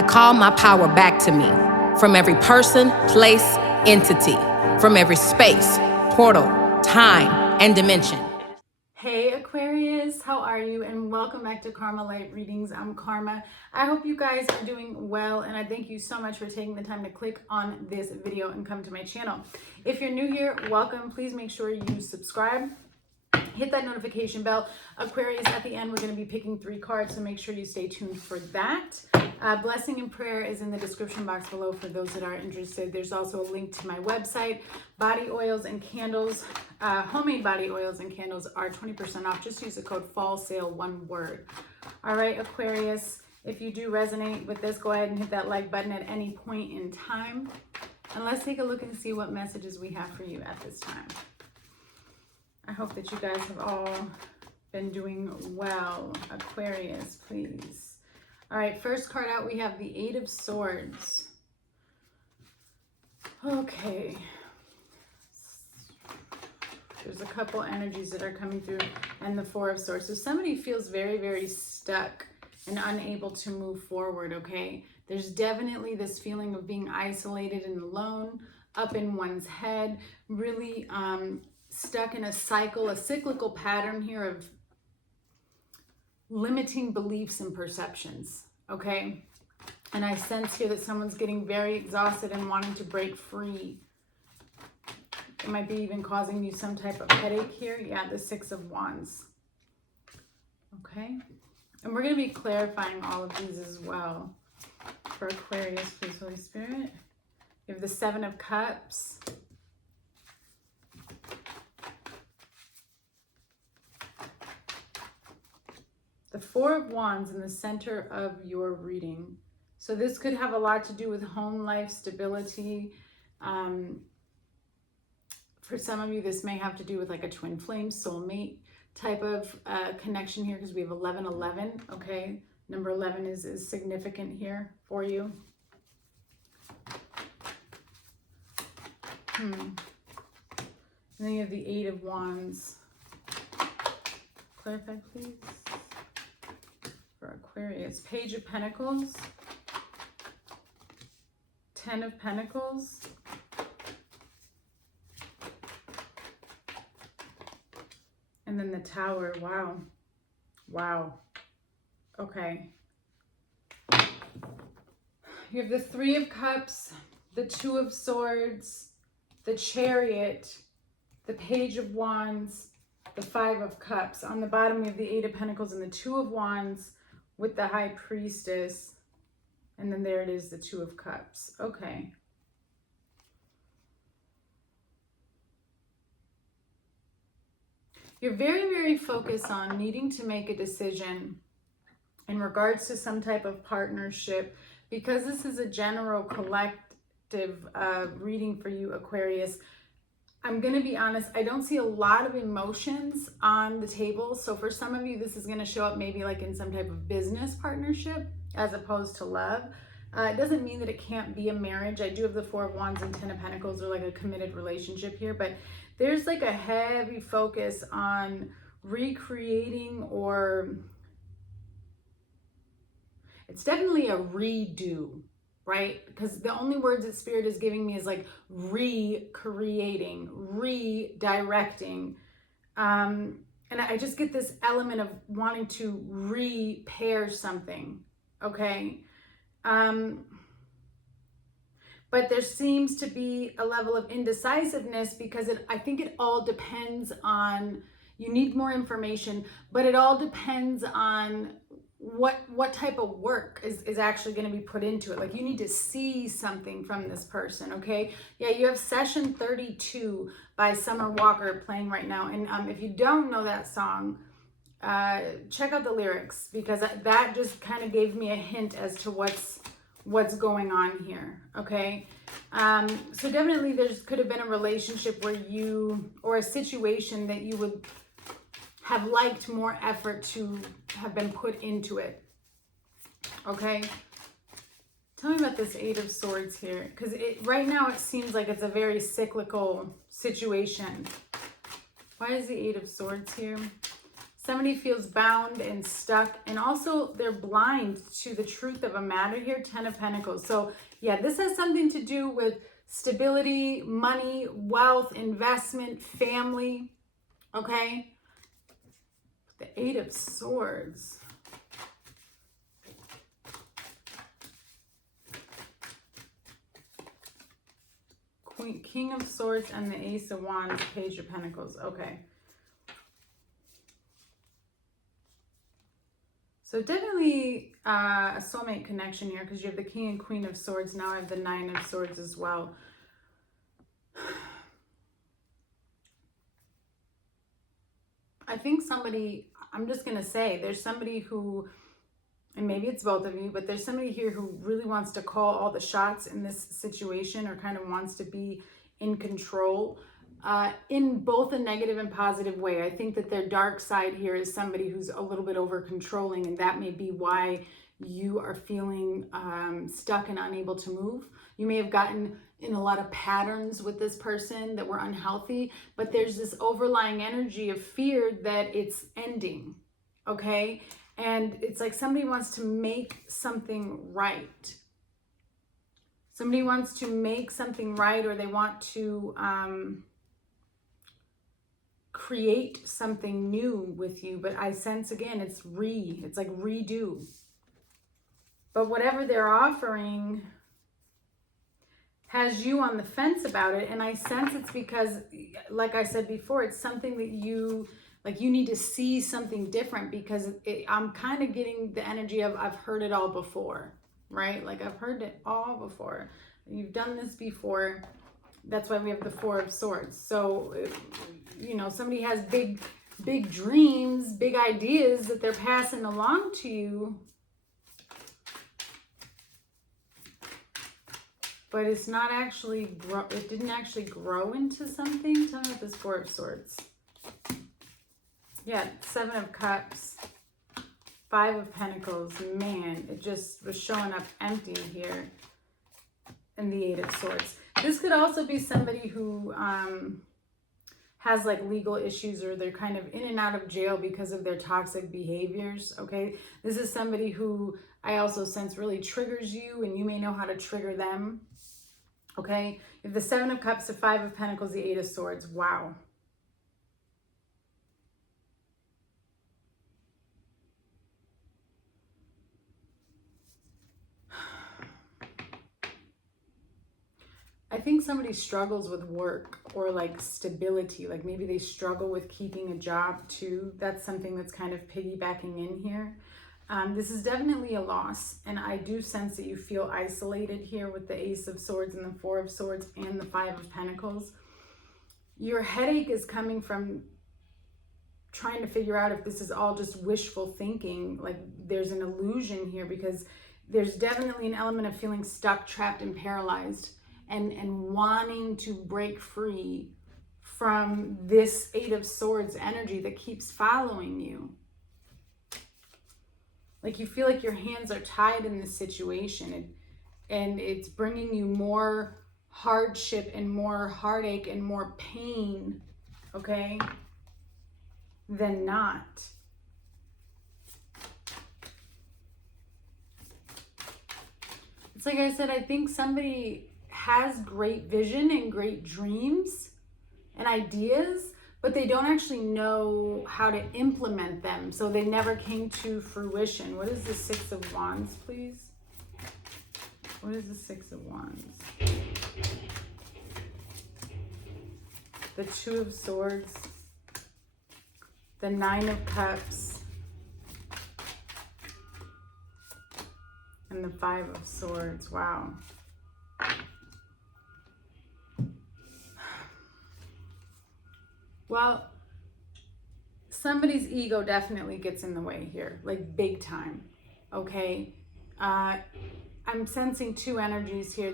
I call my power back to me from every person, place, entity, from every space, portal, time, and dimension. Hey Aquarius, how are you? And welcome back to Karma Light Readings. I'm Karma. I hope you guys are doing well, and I thank you so much for taking the time to click on this video and come to my channel. If you're new here, welcome. Please make sure you subscribe. Hit that notification bell. Aquarius, at the end, we're going to be picking 3 cards, so make sure you stay tuned for that. Blessing and prayer is in the description box below for those that are interested. There's also a link to my website. Body oils and candles, homemade body oils and candles are 20% off. Just use the code fall sale, one word. All right, Aquarius, if you do resonate with this, go ahead and hit that like button at any point in time. And let's take a look and see what messages we have for you at this time. I hope that you guys have all been doing well. Aquarius, please. All right, first card out, we have the 8 of Swords. Okay. There's a couple energies that are coming through, and the 4 of Swords. So somebody feels very, very stuck and unable to move forward, okay? There's definitely this feeling of being isolated and alone, up in one's head, really stuck in a cyclical pattern here of limiting beliefs and perceptions, okay? And I sense here that someone's getting very exhausted and wanting to break free. It might be even causing you some type of headache here. Yeah, the 6 of Wands. Okay. And we're going to be clarifying all of these as well. For Aquarius, please, Holy Spirit. You have the 7 of Cups. The 4 of Wands in the center of your reading. So this could have a lot to do with home life stability. For some of you, this may have to do with like a twin flame soulmate type of connection here, because we have 1111, okay? Number 11 is significant here for you. And then you have the 8 of Wands. Clarify, please. For Aquarius, Page of Pentacles, 10 of Pentacles, and then the Tower. Wow. Okay. You have the 3 of Cups, the 2 of Swords, the Chariot, the Page of Wands, the 5 of Cups. On the bottom, we have the 8 of Pentacles and the 2 of Wands with the High Priestess. And then there it is, the 2 of Cups. Okay. You're very, very focused on needing to make a decision in regards to some type of partnership. Because this is a general collective reading for you, Aquarius, I'm going to be honest, I don't see a lot of emotions on the table. So for some of you, this is going to show up maybe like in some type of business partnership as opposed to love. It doesn't mean that it can't be a marriage. I do have the 4 of Wands and 10 of Pentacles, or like a committed relationship here, but there's like a heavy focus on recreating, or it's definitely a redo, right? Because the only words that Spirit is giving me is like recreating, redirecting. And I just get this element of wanting to repair something, okay? But there seems to be a level of indecisiveness, because I think it all depends on, you need more information, but it all depends on what type of work is actually going to be put into it. Like, you need to see something from this person, okay? Yeah, you have Session 32 by Summer Walker playing right now. And if you don't know that song, check out the lyrics, because that just kind of gave me a hint as to what's going on here, okay? So definitely could have been a relationship where or a situation that you would have liked more effort to have been put into it, okay? Tell me about this 8 of Swords here, because right now it seems like it's a very cyclical situation. Why is the 8 of Swords here? Somebody feels bound and stuck, and also they're blind to the truth of a matter here. 10 of Pentacles. So yeah, this has something to do with stability, money, wealth, investment, family. Okay. The 8 of Swords. King of Swords and the Ace of Wands, Page of Pentacles. Okay. So definitely a soulmate connection here, because you have the King and Queen of Swords. Now I have the 9 of Swords as well. I think somebody, I'm just going to say, there's somebody who, and maybe it's both of you, but there's somebody here who really wants to call all the shots in this situation, or kind of wants to be in control in both a negative and positive way. I think that their dark side here is somebody who's a little bit over controlling, and that may be why you are feeling stuck and unable to move. You may have gotten in a lot of patterns with this person that were unhealthy, but there's this overlying energy of fear that it's ending, okay? And it's like somebody wants to make something right. Somebody wants to make something right, or they want to create something new with you. But I sense again, it's like redo. But whatever they're offering has you on the fence about it. And I sense it's because, like I said before, it's something that you need to see something different, because I'm kind of getting the energy of I've heard it all before, right? Like I've heard it all before. You've done this before. That's why we have the 4 of Swords. So, you know, somebody has big dreams, big ideas that they're passing along to you. But it's not actually, it didn't actually grow into something. Tell me about this 4 of Swords. Yeah, 7 of Cups, 5 of Pentacles. Man, it just was showing up empty here. And the 8 of Swords. This could also be somebody who has like legal issues, or they're kind of in and out of jail because of their toxic behaviors, okay? This is somebody who I also sense really triggers you, and you may know how to trigger them, okay? If the 7 of Cups, the 5 of Pentacles, the 8 of Swords, wow. I think somebody struggles with work or like stability. Like maybe they struggle with keeping a job too. That's something that's kind of piggybacking in here. This is definitely a loss. And I do sense that you feel isolated here with the Ace of Swords and the 4 of Swords and the 5 of Pentacles. Your headache is coming from trying to figure out if this is all just wishful thinking. Like there's an illusion here, because there's definitely an element of feeling stuck, trapped, and paralyzed. And wanting to break free from this 8 of Swords energy that keeps following you. Like you feel like your hands are tied in this situation, and it's bringing you more hardship and more heartache and more pain, okay, than not. It's like I said, I think somebody has great vision and great dreams and ideas, but they don't actually know how to implement them. So they never came to fruition. What is the 6 of Wands, please? What is the 6 of Wands? The 2 of Swords, the 9 of Cups, and the 5 of Swords. Wow. Well, somebody's ego definitely gets in the way here, like big time, okay? I'm sensing 2 energies here.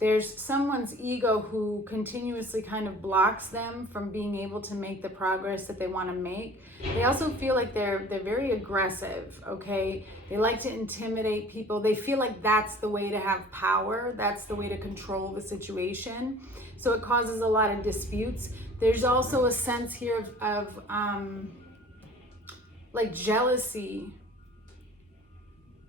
There's someone's ego who continuously kind of blocks them from being able to make the progress that they want to make. They also feel like they're very aggressive, okay? They like to intimidate people. They feel like that's the way to have power. That's the way to control the situation. So it causes a lot of disputes. There's also a sense here of like jealousy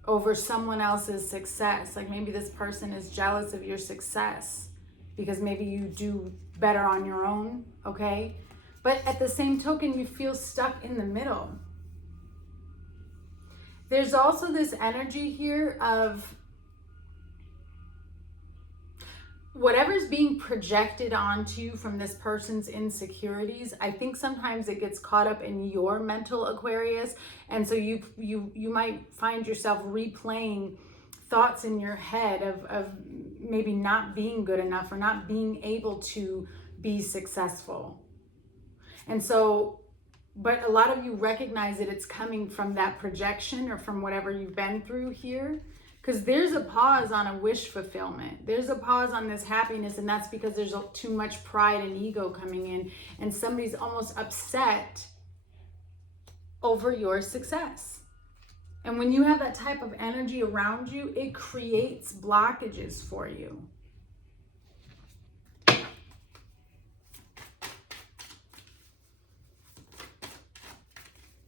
over someone else's success. Like maybe this person is jealous of your success because maybe you do better on your own, okay? But at the same token, you feel stuck in the middle. There's also this energy here of whatever's being projected onto you from this person's insecurities. I think sometimes it gets caught up in your mental, Aquarius, and so you might find yourself replaying thoughts in your head of maybe not being good enough or not being able to be successful. And so, but a lot of you recognize that it's coming from that projection or from whatever you've been through here. Because there's a pause on a wish fulfillment. There's a pause on this happiness, and that's because there's too much pride and ego coming in, and somebody's almost upset over your success. And when you have that type of energy around you, it creates blockages for you.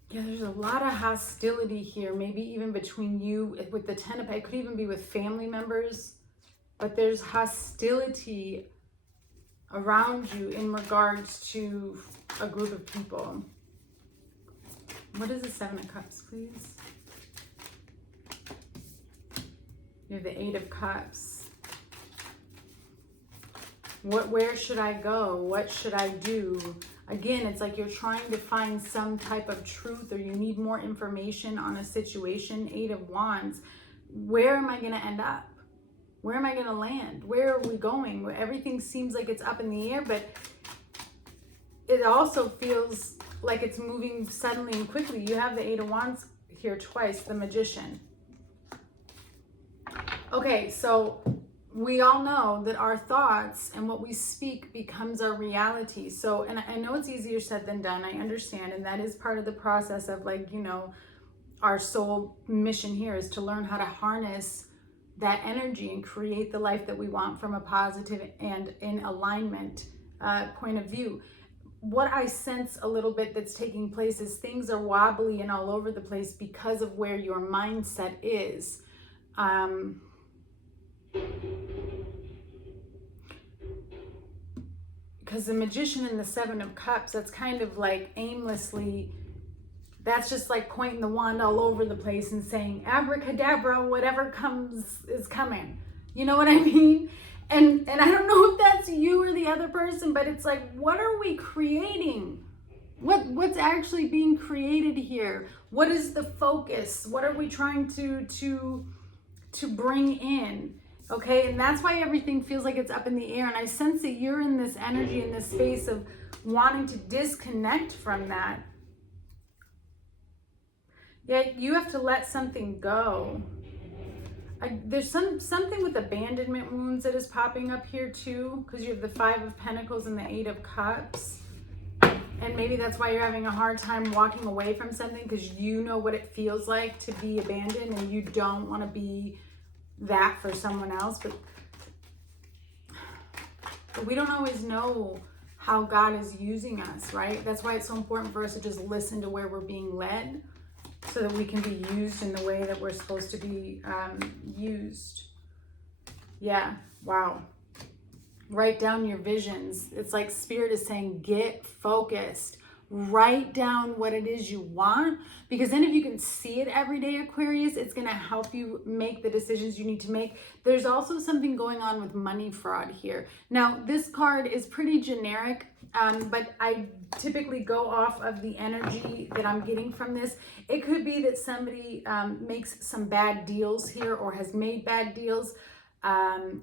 Yeah, there's a lot of hostility here, maybe even between you with the Ten of Pentacles. It could even be with family members, but there's hostility around you in regards to a group of people. What is the Seven of Cups, please? You have the Eight of Cups. Where should I go? What should I do? Again, it's like you're trying to find some type of truth, or you need more information on a situation. Eight of Wands. Where am I going to end up? Where am I going to land? Where are we going? Where everything seems like it's up in the air, but it also feels like it's moving suddenly and quickly. You have the Eight of Wands here twice, the Magician. Okay, so we all know that our thoughts and what we speak becomes our reality. So, and I know it's easier said than done, I understand, and that is part of the process of, like, you know, our soul mission here is to learn how to harness that energy and create the life that we want from a positive and in alignment point of view. What I sense a little bit that's taking place is things are wobbly and all over the place because of where your mindset is. Because the Magician and the Seven of Cups, that's kind of like aimlessly, that's just like pointing the wand all over the place and saying, abracadabra, whatever comes is coming. You know what I mean? And I don't know if that's you or the other person, but it's like, what are we creating? What's actually being created here? What is the focus? What are we trying to bring in? Okay, and that's why everything feels like it's up in the air. And I sense that you're in this energy, in this space of wanting to disconnect from that. Yet you have to let something go. There's something with abandonment wounds that is popping up here too, because you have the Five of Pentacles and the Eight of Cups. And maybe that's why you're having a hard time walking away from something, because you know what it feels like to be abandoned and you don't want to be that for someone else. But we don't always know how God is using us, right? That's why it's so important for us to just listen to where we're being led, so that we can be used in the way that we're supposed to be used. Yeah, wow. Write down your visions. It's like Spirit is saying, get focused. Write down what it is you want, because then if you can see it every day, Aquarius, it's going to help you make the decisions you need to make. There's also something going on with money fraud here. Now, this card is pretty generic, but I typically go off of the energy that I'm getting from this. It could be that somebody makes some bad deals here, or has made bad deals,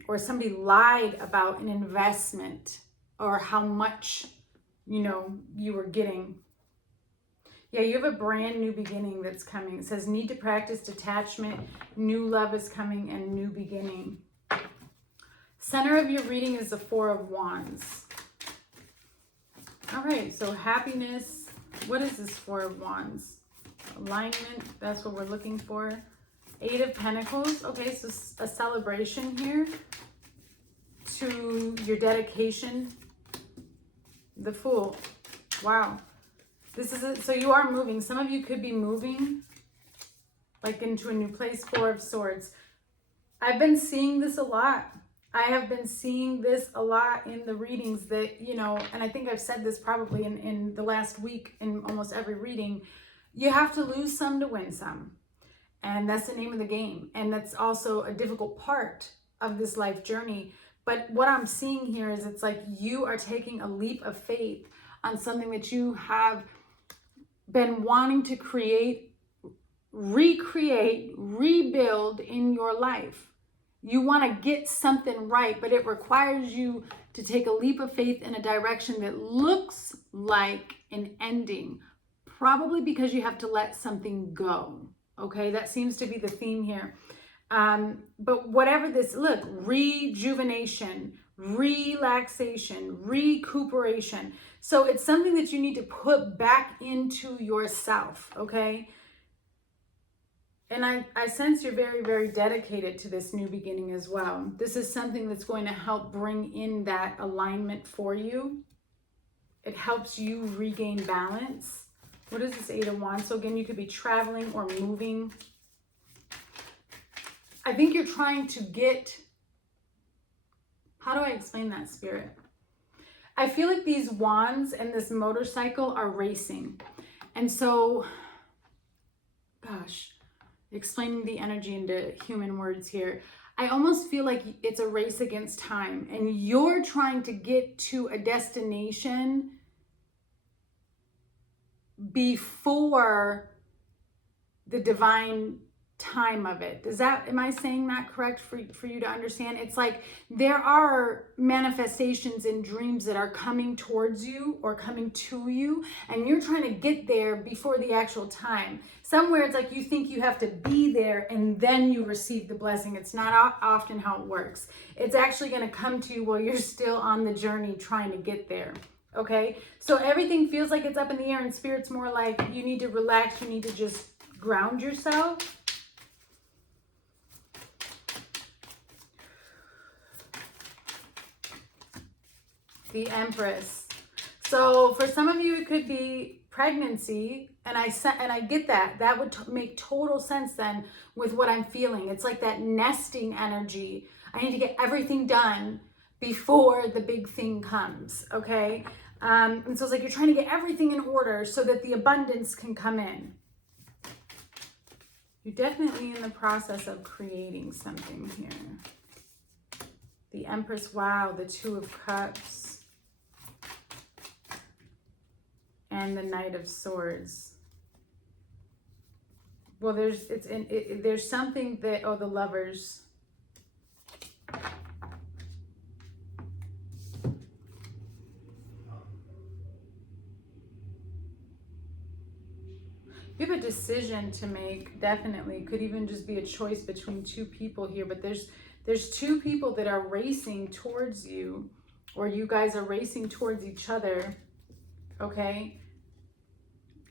or somebody lied about an investment or how much, you know, you were getting. Yeah, you have a brand new beginning that's coming. It says need to practice detachment, new love is coming, and new beginning. Center of your reading is the Four of Wands. All right, so happiness. What is this Four of Wands? Alignment, that's what we're looking for. Eight of Pentacles. Okay, so a celebration here to your dedication. The Fool. Wow. This is it. So you are moving. Some of you could be moving like into a new place. Four of Swords. I've been seeing this a lot. I have been seeing this a lot in the readings that, you know, and I think I've said this probably in the last week in almost every reading. You have to lose some to win some. And that's the name of the game. And that's also a difficult part of this life journey. But what I'm seeing here is it's like you are taking a leap of faith on something that you have been wanting to create, recreate, rebuild in your life. You want to get something right, but it requires you to take a leap of faith in a direction that looks like an ending, probably because you have to let something go. Okay, that seems to be the theme here. But whatever this, look, rejuvenation, relaxation, recuperation. So it's something that you need to put back into yourself, okay? And I sense you're very, very dedicated to this new beginning as well. This is something that's going to help bring in that alignment for you. It helps you regain balance. What is this Eight of Wands? So again, you could be traveling or moving. I think you're trying to get, how do I explain that, Spirit? I feel like these wands and this motorcycle are racing. And so, gosh, explaining the energy into human words here, I almost feel like it's a race against time and you're trying to get to a destination before the divine time of it. Am I saying that correct for you to understand? It's like there are manifestations and dreams that are coming towards you or coming to you, and you're trying to get there before the actual time. Somewhere it's like you think you have to be there and then you receive the blessing. It's not often how it works. It's actually going to come to you while you're still on the journey trying to get there. Okay, so everything feels like it's up in the air, and Spirit's more like you need to relax, you need to just ground yourself. The Empress. So for some of you, it could be pregnancy, and I get that. That would make total sense then with what I'm feeling. It's like that nesting energy. I need to get everything done before the big thing comes, okay? And so it's like you're trying to get everything in order so that the abundance can come in. You're definitely in the process of creating something here. The Empress, wow, the Two of Cups. And the Knight of Swords. Well, there's something that, oh, the Lovers. You have a decision to make, definitely. Could even just be a choice between two people here, but there's two people that are racing towards you, or you guys are racing towards each other, okay?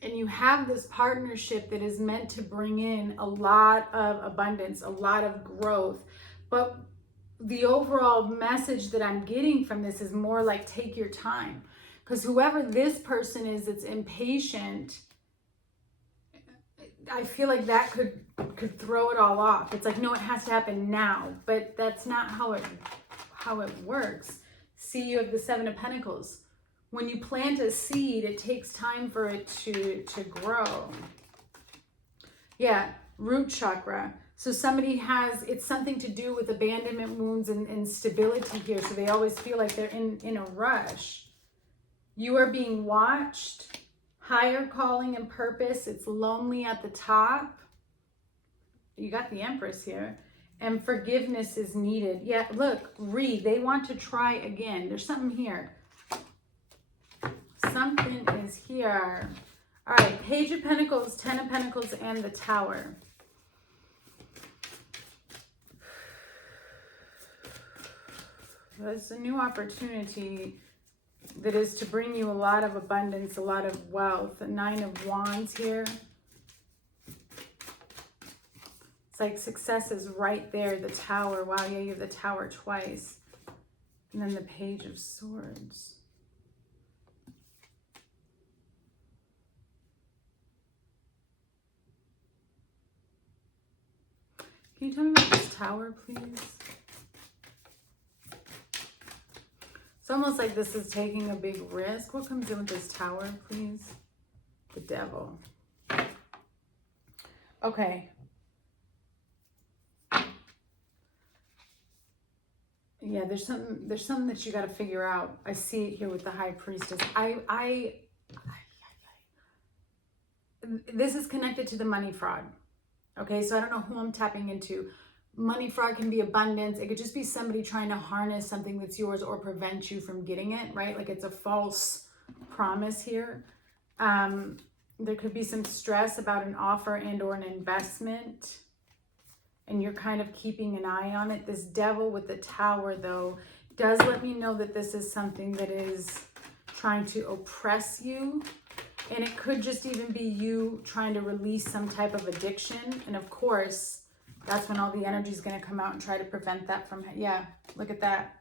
And you have this partnership that is meant to bring in a lot of abundance, a lot of growth. But the overall message that I'm getting from this is more like take your time. Because whoever this person is that's impatient, I feel like that could throw it all off. It's like, no, it has to happen now. But that's not how it works. See, you have the Seven of Pentacles. When you plant a seed, it takes time for it to grow. Yeah, root chakra. So somebody it's something to do with abandonment wounds and stability here. So they always feel like they're in a rush. You are being watched. Higher calling and purpose. It's lonely at the top. You got the Empress here. And forgiveness is needed. Yeah, look, they want to try again. There's something here. Something is here. All right, Page of Pentacles, Ten of Pentacles, and the Tower. There's a new opportunity that is to bring you a lot of abundance, a lot of wealth. The Nine of Wands here. It's like success is right there. The Tower. Wow, yeah, you have the Tower twice. And then the Page of Swords. Can you tell me about this Tower, please? It's almost like this is taking a big risk. What comes in with this Tower, please? The Devil. Okay. Yeah, there's something that you got to figure out. I see it here with the High Priestess. This is connected to the money fraud. Okay, so I don't know who I'm tapping into. Money fraud can be abundance. It could just be somebody trying to harness something that's yours or prevent you from getting it, right? Like it's a false promise here. There could be some stress about an offer and or an investment, and you're kind of keeping an eye on it. This Devil with the Tower, though, does let me know that this is something that is trying to oppress you. And it could just even be you trying to release some type of addiction. And of course, that's when all the energy is going to come out and try to prevent that from, yeah, look at that.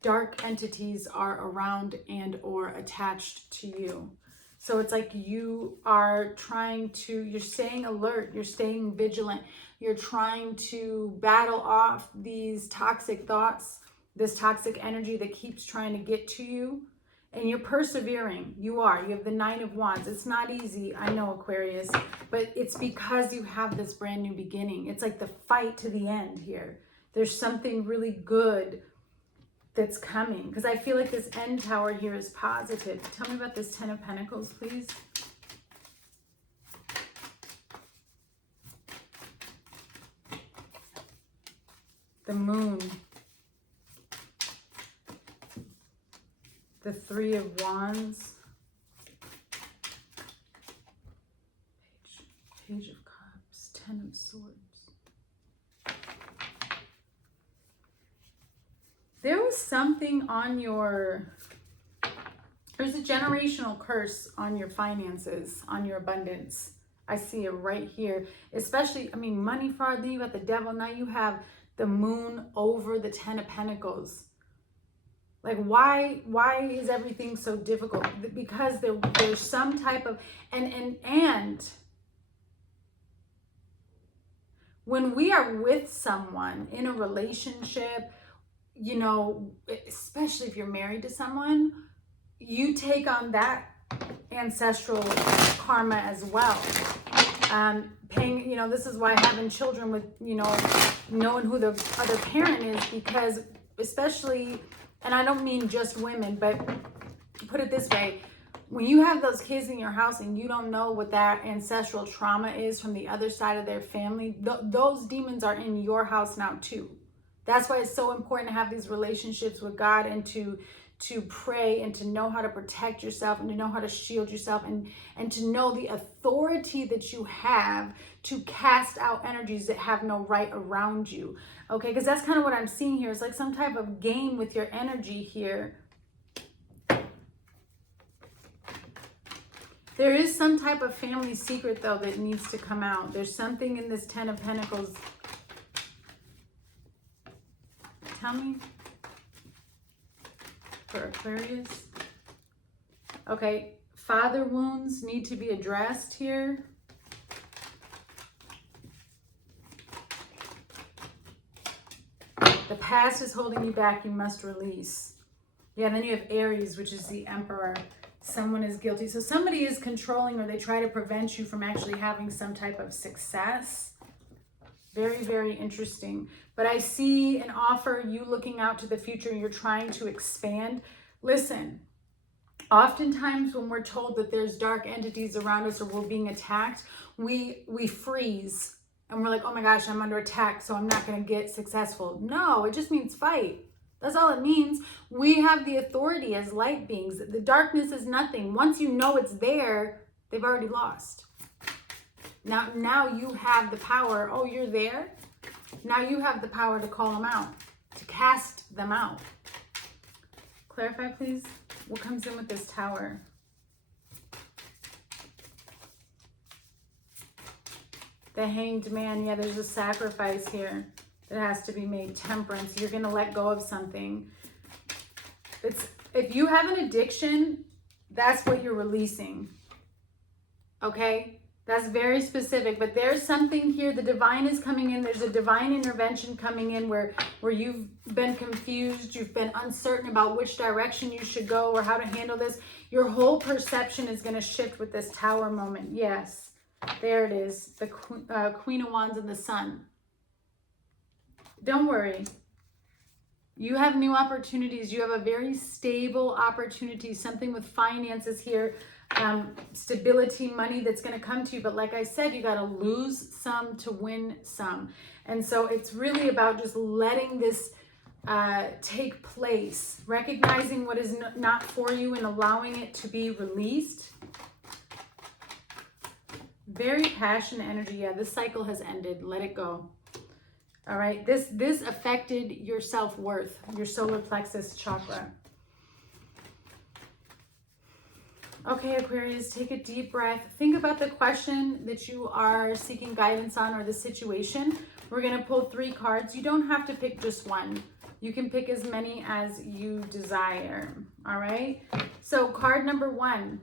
Dark entities are around and or attached to you. So it's like you are trying to, you're staying alert, you're staying vigilant, you're trying to battle off these toxic thoughts, this toxic energy that keeps trying to get to you. And you're persevering. You are. You have the Nine of Wands. It's not easy, I know, Aquarius, but it's because you have this brand new beginning. It's like the fight to the end here. There's something really good that's coming, because I feel like this end tower here is positive. Tell me about this Ten of Pentacles, please. The Moon. The Three of Wands. Page of Cups. Ten of Swords. There was something on your, there's a generational curse on your finances, on your abundance. I see it right here. Especially, I mean, money fraud, then you got the Devil. Now you have the Moon over the Ten of Pentacles. Like, why is everything so difficult? Because there's some type of, and when we are with someone in a relationship, you know, especially if you're married to someone, you take on that ancestral karma as well. Paying, you know, this is why having children with, you know, knowing who the other parent is, because especially, and I don't mean just women, but put it this way, when you have those kids in your house and you don't know what that ancestral trauma is from the other side of their family, those demons are in your house now too. That's why it's so important to have these relationships with God and to pray and to know how to protect yourself and to know how to shield yourself and to know the authority that you have to cast out energies that have no right around you. Okay, because that's kind of what I'm seeing here. It's like some type of game with your energy here. There is some type of family secret, though, that needs to come out. There's something in this Ten of Pentacles. Tell me. For Aquarius. Okay, father wounds need to be addressed here. The past is holding you back, you must release. Yeah, and then you have Aries, which is the Emperor. Someone is guilty. So somebody is controlling, or they try to prevent you from actually having some type of success. Very, very interesting. But I see an offer, you looking out to the future, you're trying to expand. Listen, oftentimes when we're told that there's dark entities around us or we're being attacked, we freeze and we're like, oh my gosh, I'm under attack, so I'm not going to get successful. No, it just means fight. That's all it means. We have the authority as light beings. The darkness is nothing. Once you know it's there, they've already lost. Now you have the power. Oh, you're there? Now you have the power to call them out, to cast them out. Clarify, please. What comes in with this Tower? The Hanged Man. Yeah, there's a sacrifice here that has to be made. Temperance. You're going to let go of something. If you have an addiction, that's what you're releasing. Okay? That's very specific, but there's something here. The divine is coming in. There's a divine intervention coming in where you've been confused. You've been uncertain about which direction you should go or how to handle this. Your whole perception is going to shift with this Tower moment. Yes, there it is. The Queen of Wands and the Sun. Don't worry. You have new opportunities. You have a very stable opportunity, something with finances here. Stability, money that's going to come to you. But like I said, you got to lose some to win some. And so it's really about just letting this take place, recognizing what is not for you and allowing it to be released. Very passionate energy. Yeah, this cycle has ended. Let it go. All right. This affected your self-worth, your solar plexus chakra. Okay, Aquarius, take a deep breath. Think about the question that you are seeking guidance on or the situation. We're going to pull 3 cards. You don't have to pick just one. You can pick as many as you desire. All right. So card number 1.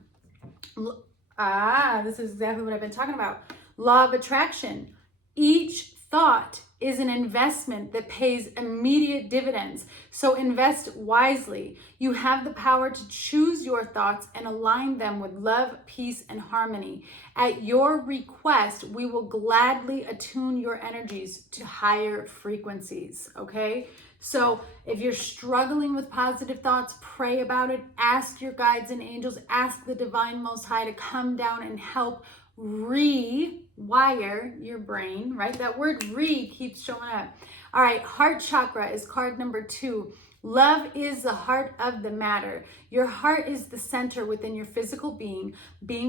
This is exactly what I've been talking about. Law of attraction. Each thought is an investment that pays immediate dividends. So invest wisely. You have the power to choose your thoughts and align them with love, peace, and harmony. At your request, we will gladly attune your energies to higher frequencies, okay? So if you're struggling with positive thoughts, pray about it. Ask your guides and angels, ask the Divine Most High to come down and help rewire your brain, right? That word re keeps showing up. All right, heart chakra is card number 2. Love is the heart of the matter. Your heart is the center within your physical being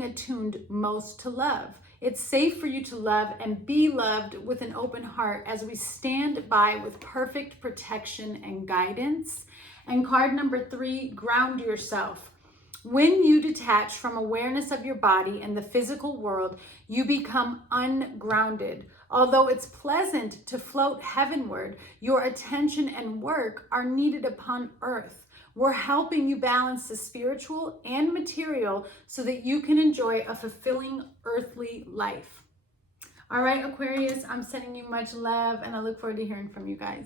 attuned most to love. It's safe for you to love and be loved with an open heart as we stand by with perfect protection and guidance. And card number 3, ground yourself. When you detach from awareness of your body and the physical world, you become ungrounded. Although it's pleasant to float heavenward, your attention and work are needed upon earth. We're helping you balance the spiritual and material so that you can enjoy a fulfilling earthly life. All right, Aquarius, I'm sending you much love and I look forward to hearing from you guys.